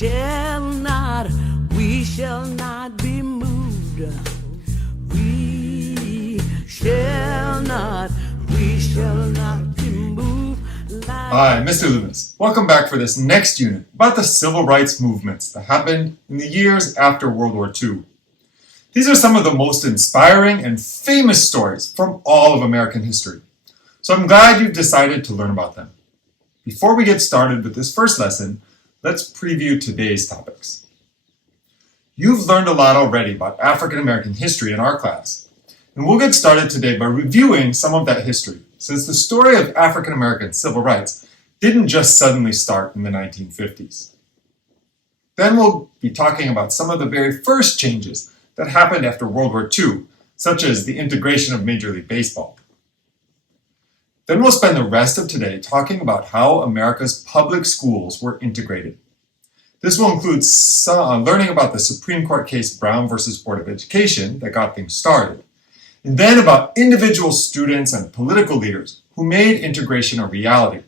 we shall not be moved. We shall not be moved. Hi, Mr. Loomis. Welcome back for this next unit about the civil rights movements that happened in the years after World War II. These are some of the most inspiring and famous stories from all of American history. So I'm glad you've decided to learn about them. Before we get started with this first lesson, let's preview today's topics. You've learned a lot already about African American history in our class, and we'll get started today by reviewing some of that history, since the story of African American civil rights didn't just suddenly start in the 1950s. Then we'll be talking about some of the very first changes that happened after World War II, such as the integration of Major League Baseball. Then we'll spend the rest of today talking about how America's public schools were integrated. This will include learning about the Supreme Court case Brown versus Board of Education that got things started, and then about individual students and political leaders who made integration a reality.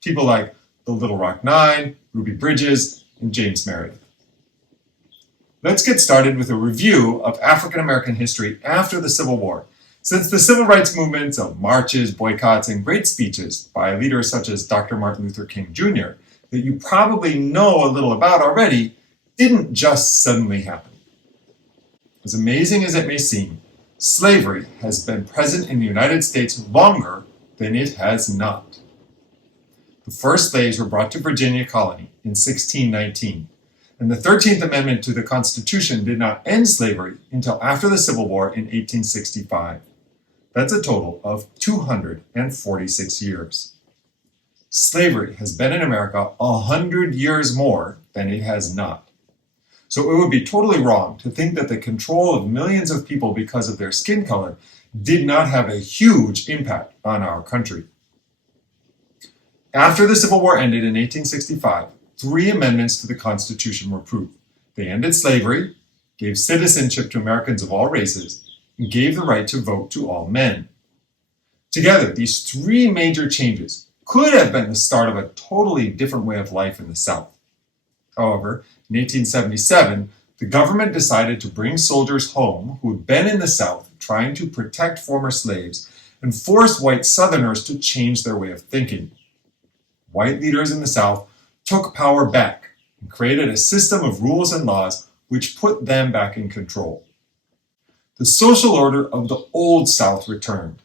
People like the Little Rock Nine, Ruby Bridges, and James Meredith. Let's get started with a review of African American history after the Civil War, since the civil rights movements of marches, boycotts, and great speeches by leaders such as Dr. Martin Luther King Jr., that you probably know a little about already, didn't just suddenly happen. As amazing as it may seem, slavery has been present in the United States longer than it has not. The first slaves were brought to Virginia colony in 1619, and the 13th Amendment to the Constitution did not end slavery until after the Civil War in 1865. That's a total of 246 years. Slavery has been in America 100 years more than it has not. So it would be totally wrong to think that the control of millions of people because of their skin color did not have a huge impact on our country. After the Civil War ended in 1865, 3 amendments to the Constitution were approved. They ended slavery, gave citizenship to Americans of all races, and gave the right to vote to all men. Together, these 3 major changes could have been the start of a totally different way of life in the South. However, in 1877, the government decided to bring soldiers home who had been in the South trying to protect former slaves and force white Southerners to change their way of thinking. White leaders in the South took power back and created a system of rules and laws which put them back in control. The social order of the Old South returned.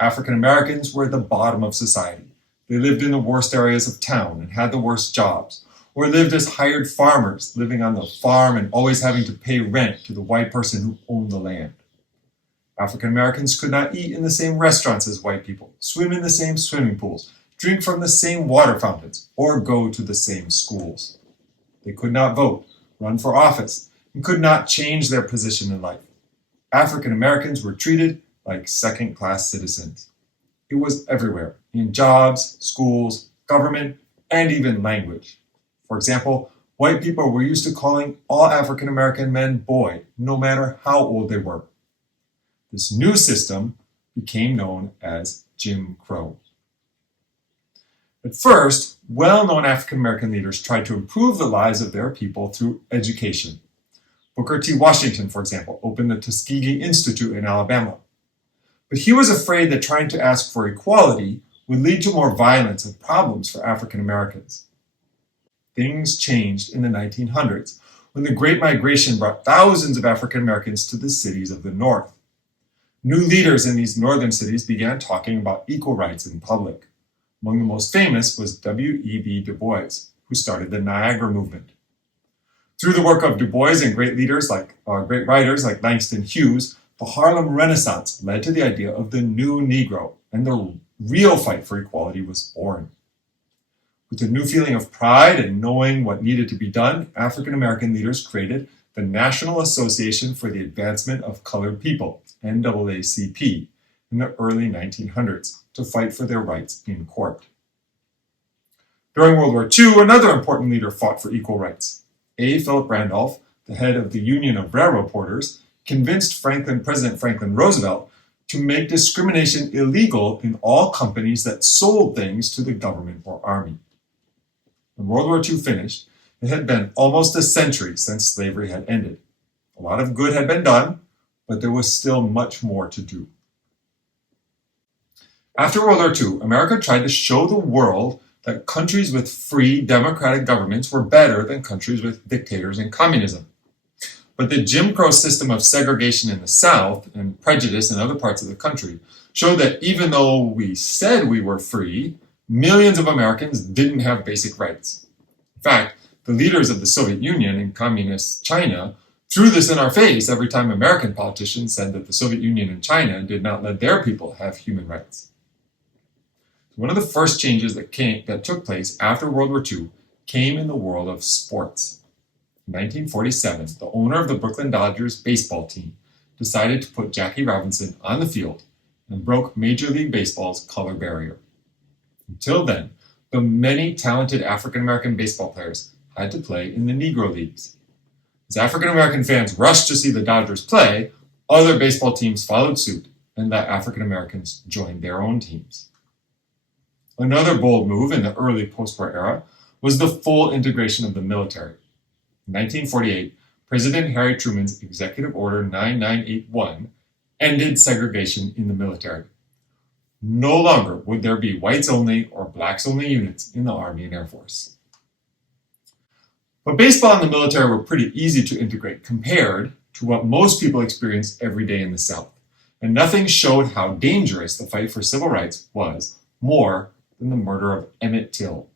African Americans were at the bottom of society. They lived in the worst areas of town and had the worst jobs, or lived as hired farmers, living on the farm and always having to pay rent to the white person who owned the land. African Americans could not eat in the same restaurants as white people, swim in the same swimming pools, drink from the same water fountains, or go to the same schools. They could not vote, run for office, and could not change their position in life. African Americans were treated like second-class citizens. It was everywhere, in jobs, schools, government, and even language. For example, white people were used to calling all African American men boy, no matter how old they were. This new system became known as Jim Crow. At first, well-known African American leaders tried to improve the lives of their people through education. Booker T. Washington, for example, opened the Tuskegee Institute in Alabama. But he was afraid that trying to ask for equality would lead to more violence and problems for African Americans. Things changed in the 1900s when the Great Migration brought thousands of African Americans to the cities of the North. New leaders in these northern cities began talking about equal rights in public. Among the most famous was W.E.B. Du Bois, who started the Niagara Movement. Through the work of Du Bois and great writers like Langston Hughes, the Harlem Renaissance led to the idea of the new Negro, and the real fight for equality was born. With a new feeling of pride and knowing what needed to be done, African American leaders created the National Association for the Advancement of Colored People, NAACP, in the early 1900s to fight for their rights in court. During World War II, another important leader fought for equal rights. A. Philip Randolph, the head of the Union of Railroad Porters, convinced President Franklin Roosevelt to make discrimination illegal in all companies that sold things to the government or army. When World War II finished, It had been almost a century since slavery had ended. A lot of good had been done, but there was still much more to do. After World War II, America tried to show the world that countries with free democratic governments were better than countries with dictators and communism. But the Jim Crow system of segregation in the South and prejudice in other parts of the country showed that even though we said we were free, millions of Americans didn't have basic rights. In fact, the leaders of the Soviet Union and Communist China threw this in our face every time American politicians said that the Soviet Union and China did not let their people have human rights. One of the first changes that took place after World War II came in the world of sports. In 1947, the owner of the Brooklyn Dodgers baseball team decided to put Jackie Robinson on the field and broke Major League Baseball's color barrier. Until then, the many talented African-American baseball players had to play in the Negro Leagues. As African-American fans rushed to see the Dodgers play, other baseball teams followed suit and let African-Americans join their own teams. Another bold move in the early post-war era was the full integration of the military. In 1948, President Harry Truman's Executive Order 9981 ended segregation in the military. No longer would there be whites-only or blacks-only units in the Army and Air Force. But baseball and the military were pretty easy to integrate compared to what most people experienced every day in the South, and nothing showed how dangerous the fight for civil rights was more than the murder of Emmett Till.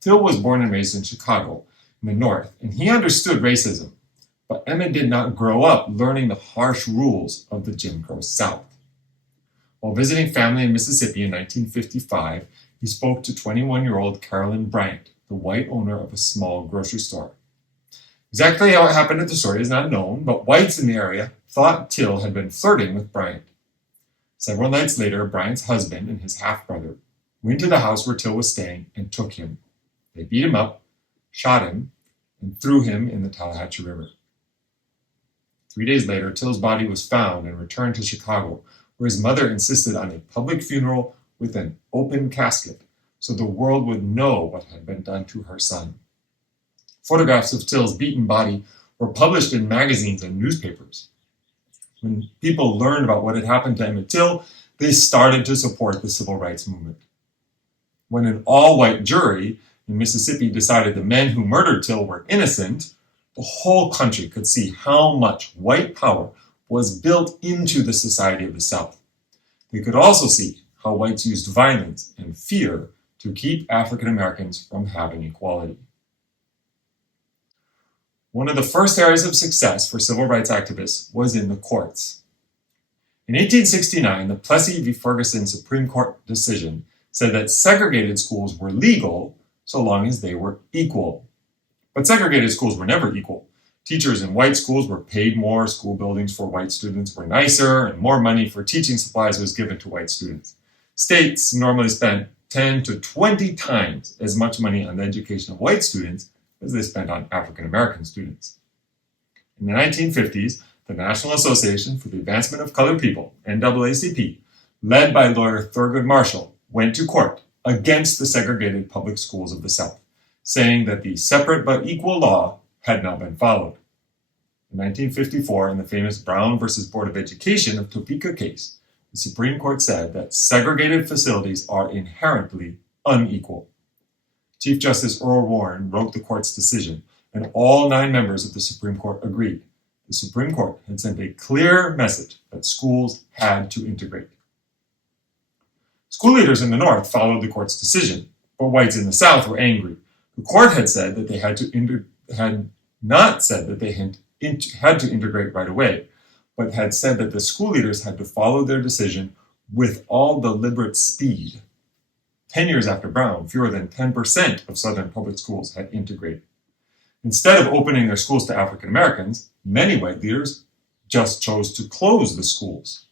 Till was born and raised in Chicago, in the North, and he understood racism, but Emmett did not grow up learning the harsh rules of the Jim Crow South. While visiting family in Mississippi in 1955, he spoke to 21-year-old Carolyn Bryant, the white owner of a small grocery store. Exactly how it happened at the store is not known, but whites in the area thought Till had been flirting with Bryant. Several nights later, Bryant's husband and his half-brother went to the house where Till was staying and took him. They beat him up, shot him, and threw him in the Tallahatchie River. 3 days later, Till's body was found and returned to Chicago, where his mother insisted on a public funeral with an open casket so the world would know what had been done to her son. Photographs of Till's beaten body were published in magazines and newspapers. When people learned about what had happened to Emmett Till, they started to support the civil rights movement. When an all-white jury in Mississippi decided the men who murdered Till were innocent, the whole country could see how much white power was built into the society of the South. They could also see how whites used violence and fear to keep African Americans from having equality. One of the first areas of success for civil rights activists was in the courts. In 1869, the Plessy v. Ferguson Supreme Court decision said that segregated schools were legal so long as they were equal. But segregated schools were never equal. Teachers in white schools were paid more, school buildings for white students were nicer, and more money for teaching supplies was given to white students. States normally spent 10 to 20 times as much money on the education of white students as they spent on African American students. In the 1950s, the National Association for the Advancement of Colored People, NAACP, led by lawyer Thurgood Marshall, went to court against the segregated public schools of the South, saying that the separate but equal law had not been followed. In 1954, in the famous Brown versus Board of Education of Topeka case, the Supreme Court said that segregated facilities are inherently unequal. Chief Justice Earl Warren wrote the court's decision, and all 9 members of the Supreme Court agreed. The Supreme Court had sent a clear message that schools had to integrate. School leaders in the North followed the court's decision, but whites in the South were angry. The court had said that they had not said that they had to integrate right away, but had said that the school leaders had to follow their decision with all deliberate speed. 10 years after Brown, fewer than 10% of Southern public schools had integrated. Instead of opening their schools to African Americans, many white leaders just chose to close the schools.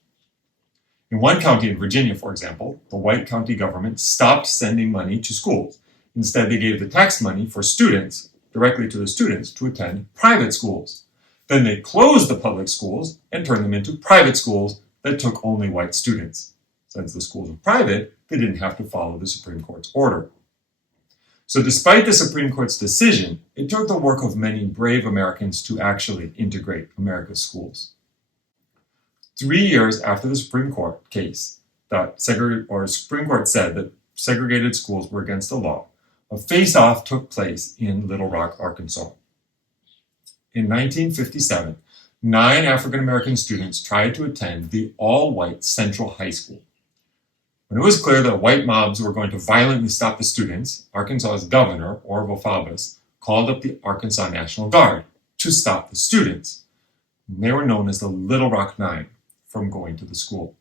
In one county in Virginia, for example, the white county government stopped sending money to schools. Instead, they gave the tax money for students directly to the students to attend private schools. Then they closed the public schools and turned them into private schools that took only white students. Since the schools were private, they didn't have to follow the Supreme Court's order. So despite the Supreme Court's decision, it took the work of many brave Americans to actually integrate America's schools. 3 years after the Supreme Court case, Supreme Court said that segregated schools were against the law, a face-off took place in Little Rock, Arkansas. In 1957, 9 African American students tried to attend the all-white Central High School. When it was clear that white mobs were going to violently stop the students, Arkansas's governor, Orville Faubus, called up the Arkansas National Guard to stop the students. They were known as the Little Rock Nine from going to the school.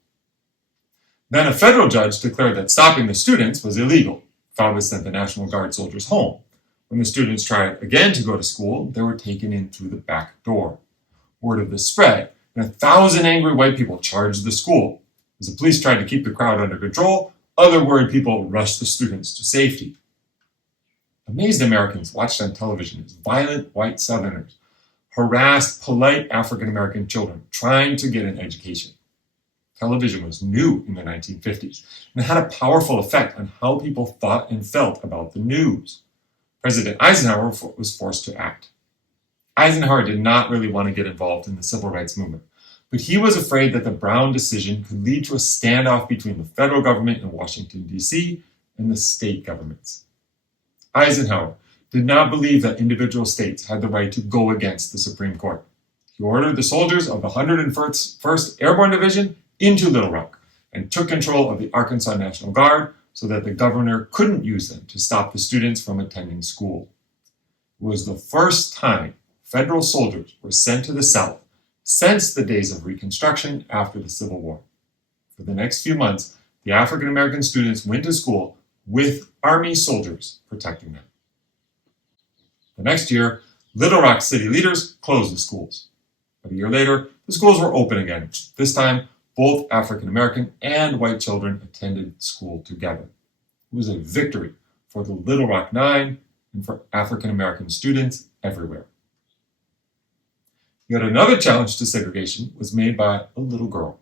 Then a federal judge declared that stopping the students was illegal. Faubus sent the National Guard soldiers home. When the students tried again to go to school, they were taken in through the back door. Word of this spread, and 1,000 angry white people charged the school. As the police tried to keep the crowd under control, other worried people rushed the students to safety. Amazed Americans watched on television as violent white Southerners harassed polite African American children trying to get an education. Television was new in the 1950s, and it had a powerful effect on how people thought and felt about the news. President Eisenhower was forced to act. Eisenhower did not really want to get involved in the civil rights movement, but he was afraid that the Brown decision could lead to a standoff between the federal government in Washington, D.C. and the state governments. Eisenhower did not believe that individual states had the right to go against the Supreme Court. He ordered the soldiers of the 101st Airborne Division into Little Rock and took control of the Arkansas National Guard so that the governor couldn't use them to stop the students from attending school. It was the first time federal soldiers were sent to the South since the days of Reconstruction after the Civil War. For the next few months, the African American students went to school with Army soldiers protecting them. The next year, Little Rock city leaders closed the schools. But a year later, the schools were open again. This time, both African American and white children attended school together. It was a victory for the Little Rock Nine and for African American students everywhere. Yet another challenge to segregation was made by a little girl.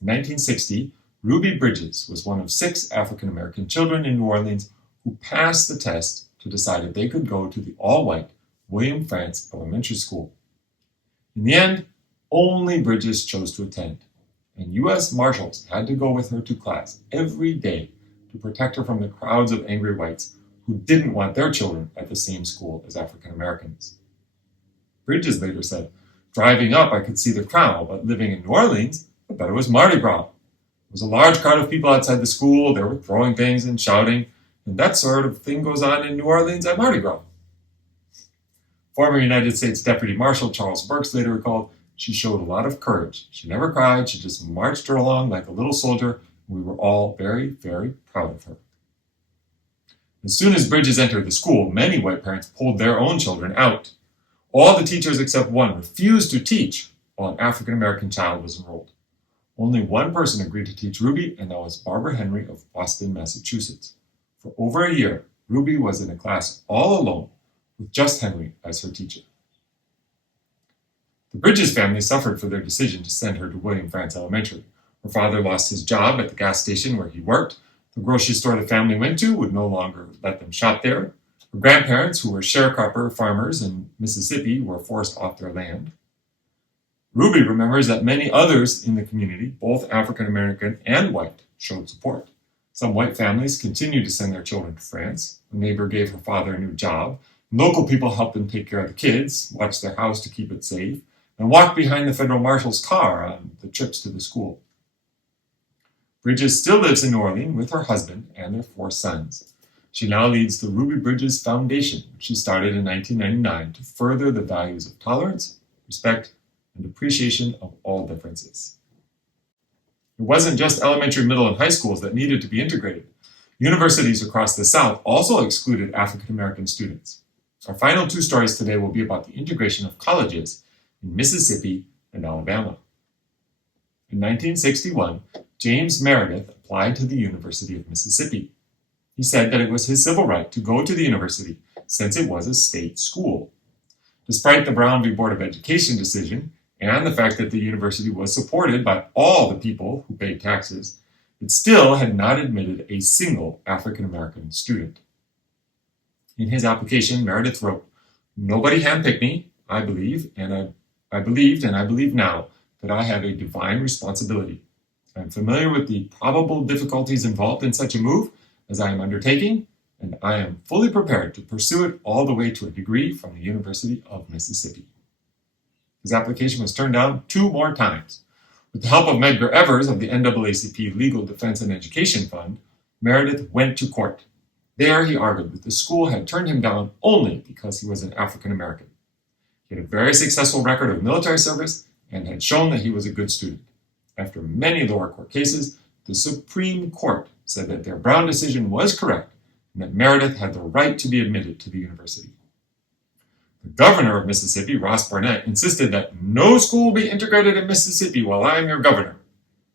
In 1960, Ruby Bridges was one of 6 African American children in New Orleans who passed the test to decide if they could go to the all-white William Frantz Elementary School. In the end, only Bridges chose to attend, and U.S. Marshals had to go with her to class every day to protect her from the crowds of angry whites who didn't want their children at the same school as African Americans. Bridges later said, "Driving up, I could see the crowd, but living in New Orleans, I thought it was Mardi Gras. There was a large crowd of people outside the school. They were throwing things and shouting, and that sort of thing goes on in New Orleans at Mardi Gras." Former United States Deputy Marshal Charles Burks later recalled, "She showed a lot of courage. She never cried. She just marched her along like a little soldier. And we were all very, very proud of her." As soon as Bridges entered the school, many white parents pulled their own children out. All the teachers except one refused to teach while an African American child was enrolled. Only one person agreed to teach Ruby, and that was Barbara Henry of Boston, Massachusetts. For over a year, Ruby was in a class all alone with just Henry as her teacher. The Bridges family suffered for their decision to send her to William Frantz Elementary. Her father lost his job at the gas station where he worked. The grocery store the family went to would no longer let them shop there. Her grandparents, who were sharecropper farmers in Mississippi, were forced off their land. Ruby remembers that many others in the community, both African American and white, showed support. Some white families continued to send their children to France. A neighbor gave her father a new job. Local people helped them take care of the kids, watch their house to keep it safe, and walked behind the federal marshal's car on the trips to the school. Bridges still lives in New Orleans with her husband and their 4 sons. She now leads the Ruby Bridges Foundation, which she started in 1999 to further the values of tolerance, respect, and appreciation of all differences. It wasn't just elementary, middle, and high schools that needed to be integrated. Universities across the South also excluded African American students. Our final 2 stories today will be about the integration of colleges in Mississippi and Alabama. In 1961, James Meredith applied to the University of Mississippi. He said that it was his civil right to go to the university since it was a state school. Despite the Brown v. Board of Education decision and the fact that the university was supported by all the people who paid taxes, it still had not admitted a single African American student. In his application, Meredith wrote, "Nobody handpicked me, I believe, and I believed and I believe now that I have a divine responsibility. I am familiar with the probable difficulties involved in such a move as I am undertaking, and I am fully prepared to pursue it all the way to a degree from the University of Mississippi." His application was turned down 2 more times. With the help of Medgar Evers of the NAACP Legal Defense and Education Fund, Meredith went to court. There he argued that the school had turned him down only because he was an African American. He had a very successful record of military service and had shown that he was a good student. After many lower court cases, the Supreme Court said that their Brown decision was correct and that Meredith had the right to be admitted to the university. The governor of Mississippi, Ross Barnett, insisted that no school be integrated in Mississippi while I am your governor.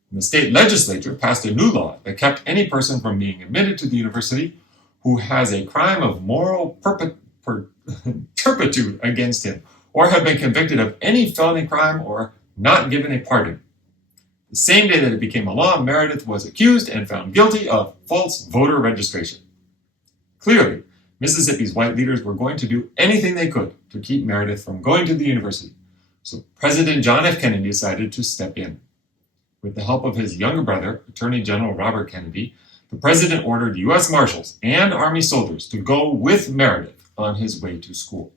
And the state legislature passed a new law that kept any person from being admitted to the university who has a crime of moral turpitude against him, or have been convicted of any felony crime or not given a pardon. The same day that it became a law, Meredith was accused and found guilty of false voter registration. Clearly, Mississippi's white leaders were going to do anything they could to keep Meredith from going to the university, so President John F. Kennedy decided to step in. With the help of his younger brother, Attorney General Robert Kennedy, the president ordered U.S. Marshals and Army soldiers to go with Meredith on his way to school.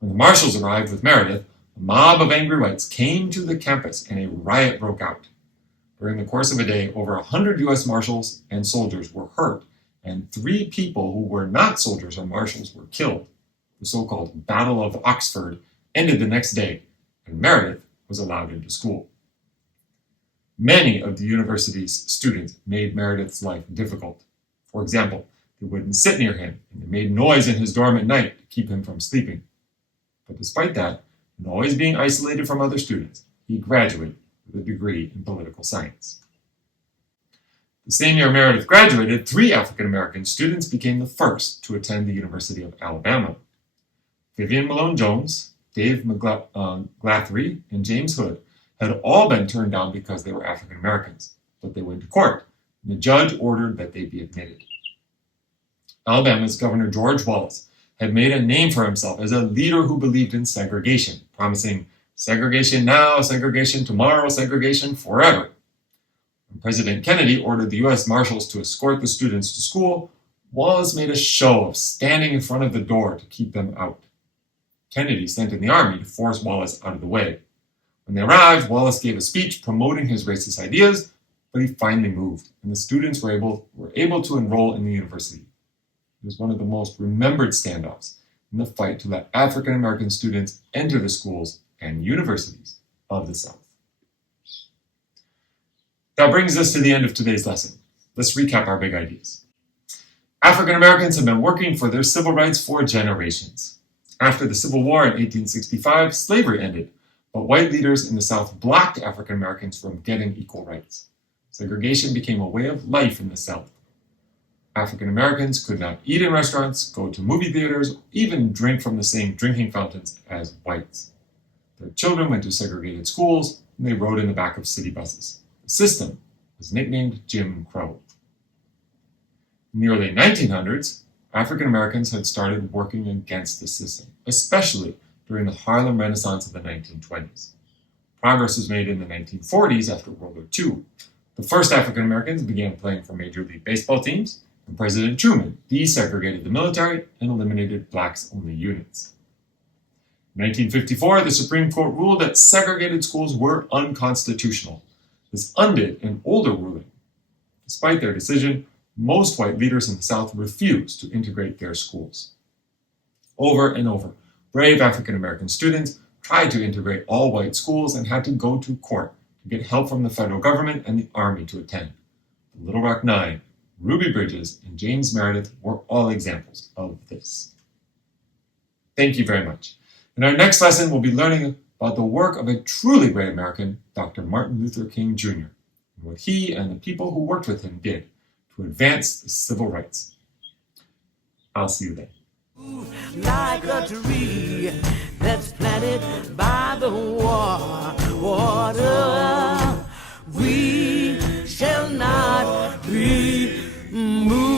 When the Marshals arrived with Meredith, a mob of angry whites came to the campus and a riot broke out. During the course of a day, over 100 U.S. Marshals and soldiers were hurt, and 3 people who were not soldiers or marshals were killed. The so-called Battle of Oxford ended the next day, and Meredith was allowed into school. Many of the university's students made Meredith's life difficult. For example, they wouldn't sit near him, and they made noise in his dorm at night to keep him from sleeping. But despite that, and always being isolated from other students, he graduated with a degree in political science. The same year Meredith graduated, 3 African American students became the first to attend the University of Alabama. Vivian Malone Jones, Dave McGlathery, and James Hood had all been turned down because they were African Americans, but they went to court, and the judge ordered that they be admitted. Alabama's Governor George Wallace had made a name for himself as a leader who believed in segregation, promising segregation now, segregation tomorrow, segregation forever. When President Kennedy ordered the U.S. Marshals to escort the students to school, Wallace made a show of standing in front of the door to keep them out. Kennedy sent in the army to force Wallace out of the way. When they arrived, Wallace gave a speech promoting his racist ideas, but he finally moved, and the students were able to enroll in the university. It was one of the most remembered standoffs in the fight to let African American students enter the schools and universities of the South. That brings us to the end of today's lesson. Let's recap our big ideas. African Americans have been working for their civil rights for generations. After the Civil War in 1865, slavery ended, but white leaders in the South blocked African Americans from getting equal rights. Segregation became a way of life in the South. African Americans could not eat in restaurants, go to movie theaters, or even drink from the same drinking fountains as whites. Their children went to segregated schools, and they rode in the back of city buses. The system was nicknamed Jim Crow. In the early 1900s, African Americans had started working against the system, especially during the Harlem Renaissance of the 1920s. Progress was made in the 1940s after World War II. The first African Americans began playing for Major League Baseball teams, and President Truman desegregated the military and eliminated blacks-only units. In 1954, the Supreme Court ruled that segregated schools were unconstitutional. This undid an older ruling. Despite their decision, most white leaders in the South refused to integrate their schools. Over and over, brave African American students tried to integrate all white schools and had to go to court to get help from the federal government and the Army to attend. The Little Rock Nine, Ruby Bridges, and James Meredith were all examples of this. Thank you very much. In our next lesson, we'll be learning about the work of a truly great American, Dr. Martin Luther King Jr., and what he and the people who worked with him did to advance the civil rights. I'll see you then. Like a tree that's planted by the water, we shall not be moved.